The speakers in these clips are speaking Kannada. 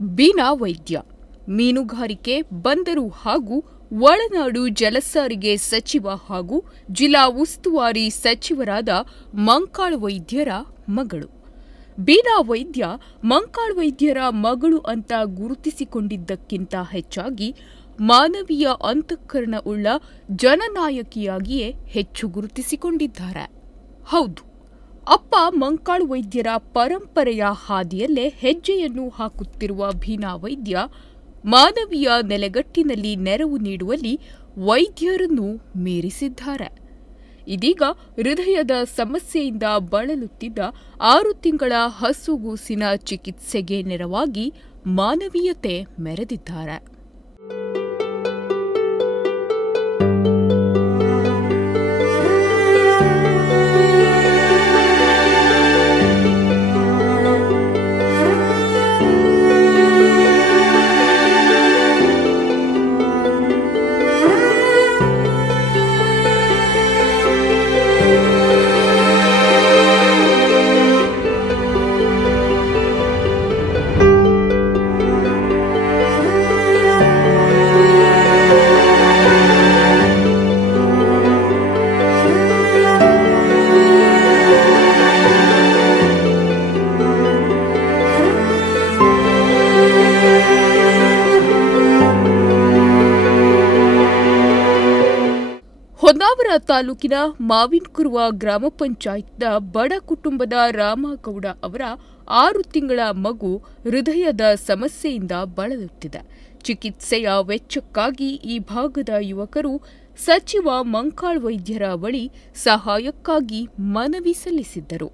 ಬೀನಾ ವೈದ್ಯ, ಮೀನುಗಾರಿಕೆ, ಬಂದರು ಹಾಗೂ ಒಳನಾಡು ಜಲಸಾರಿಗೆ ಸಚಿವ ಹಾಗೂ ಜಿಲ್ಲಾ ಉಸ್ತುವಾರಿ ಸಚಿವರಾದ ಮಂಕಾಳ್ ವೈದ್ಯರ ಮಗಳು. ಬೀನಾ ವೈದ್ಯ ಮಂಕಾಳ್ ವೈದ್ಯರ ಮಗಳು ಅಂತ ಗುರುತಿಸಿಕೊಂಡಿದ್ದಕ್ಕಿಂತ ಹೆಚ್ಚಾಗಿ ಮಾನವೀಯ ಅಂತಃಕರಣ ಉಳ್ಳ ಜನನಾಯಕಿಯಾಗಿಯೇ ಹೆಚ್ಚು ಗುರುತಿಸಿಕೊಂಡಿದ್ದಾರೆ. ಹೌದು, ಅಪ್ಪ ಮಂಕಾಳ್ ವೈದ್ಯರ ಪರಂಪರೆಯ ಹಾದಿಯಲ್ಲೇ ಹೆಜ್ಜೆಯನ್ನು ಹಾಕುತ್ತಿರುವ ಬೀನಾ ವೈದ್ಯ ಮಾನವೀಯ ನೆಲೆಗಟ್ಟಿನಲ್ಲಿ ನೆರವು ನೀಡುವಲ್ಲಿ ವೈದ್ಯರನ್ನು ಮೀರಿಸಿದ್ದಾರೆ. ಇದೀಗ ಹೃದಯದ ಸಮಸ್ಯೆಯಿಂದ ಬಳಲುತ್ತಿದ್ದ 6 ತಿಂಗಳ ಹಸುಗೂಸಿನ ಚಿಕಿತ್ಸೆಗೆ ನೆರವಾಗಿ ಮಾನವೀಯತೆ ಮೆರೆದಿದ್ದಾರೆ. ಹೊನ್ನಾವರ ತಾಲೂಕಿನ ಮಾವಿನಕುರುವ ಗ್ರಾಮ ಪಂಚಾಯತ್ನ ಬಡ ಕುಟುಂಬದ ರಾಮಗೌಡ ಅವರ 6 ತಿಂಗಳ ಮಗು ಹೃದಯದ ಸಮಸ್ಯೆಯಿಂದ ಬಳಲುತ್ತಿದೆ. ಚಿಕಿತ್ಸೆಯ ವೆಚ್ಚಕ್ಕಾಗಿ ಈ ಭಾಗದ ಯುವಕರು ಸಚಿವ ಮಂಕಾಳ್ ವೈದ್ಯರ ಬಳಿ ಸಹಾಯಕ್ಕಾಗಿ ಮನವಿ ಸಲ್ಲಿಸಿದ್ದರು.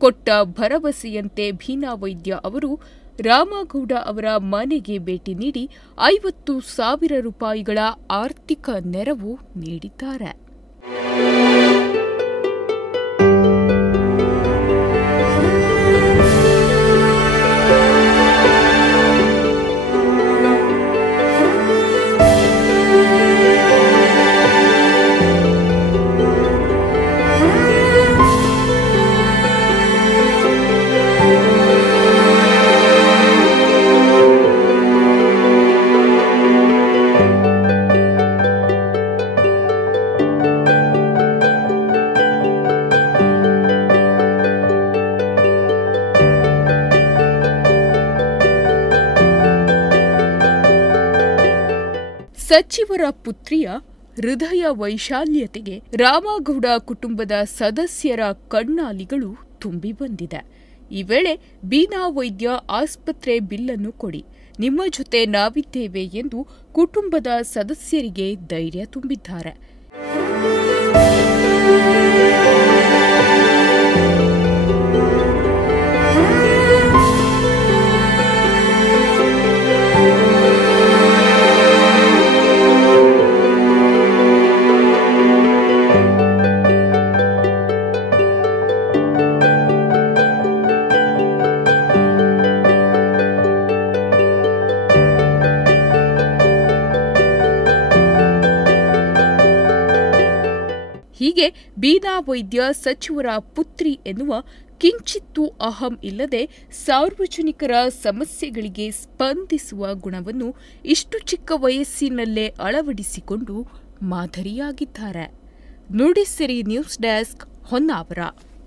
ಕೊಟ್ಟ ಭರವಸೆಯಂತೆ ಬೀನಾ ವೈದ್ಯ ಅವರು ರಾಮಗೌಡ ಅವರ ಮನೆಗೆ ಭೇಟಿ ನೀಡಿ 50,000 ರೂಪಾಯಿಗಳ ಆರ್ಥಿಕ ನೆರವು ನೀಡಿದ್ದಾರೆ. ಸಚಿವರ ಪುತ್ರಿಯ ಹೃದಯ ವೈಶಾಲ್ಯತೆಗೆ ರಾಮಗೌಡ ಕುಟುಂಬದ ಸದಸ್ಯರ ಕಣ್ಣಾಲಿಗಳು ತುಂಬಿ ಬಂದಿದೆ. ಈ ವೇಳೆ ಬೀನಾ ವೈದ್ಯ ಆಸ್ಪತ್ರೆ ಬಿಲ್ಲನ್ನು ಕೊಡಿ, ನಿಮ್ಮ ಜೊತೆ ನಾವಿದ್ದೇವೆ ಎಂದು ಕುಟುಂಬದ ಸದಸ್ಯರಿಗೆ ಧೈರ್ಯ ತುಂಬಿದ್ದಾರೆ. ಹೀಗೆ ಬೀನಾ ವೈದ್ಯ ಸಚಿವರ ಪುತ್ರಿ ಎನ್ನುವ ಕಿಂಚಿತ್ತೂ ಅಹಂ ಇಲ್ಲದೆ ಸಾರ್ವಜನಿಕರ ಸಮಸ್ಯೆಗಳಿಗೆ ಸ್ಪಂದಿಸುವ ಗುಣವನ್ನು ಇಷ್ಟು ಚಿಕ್ಕ ವಯಸ್ಸಿನಲ್ಲೇ ಅಳವಡಿಸಿಕೊಂಡು ಮಾದರಿಯಾಗಿದ್ದಾರೆ. Nudisiri news desk, Honnavar.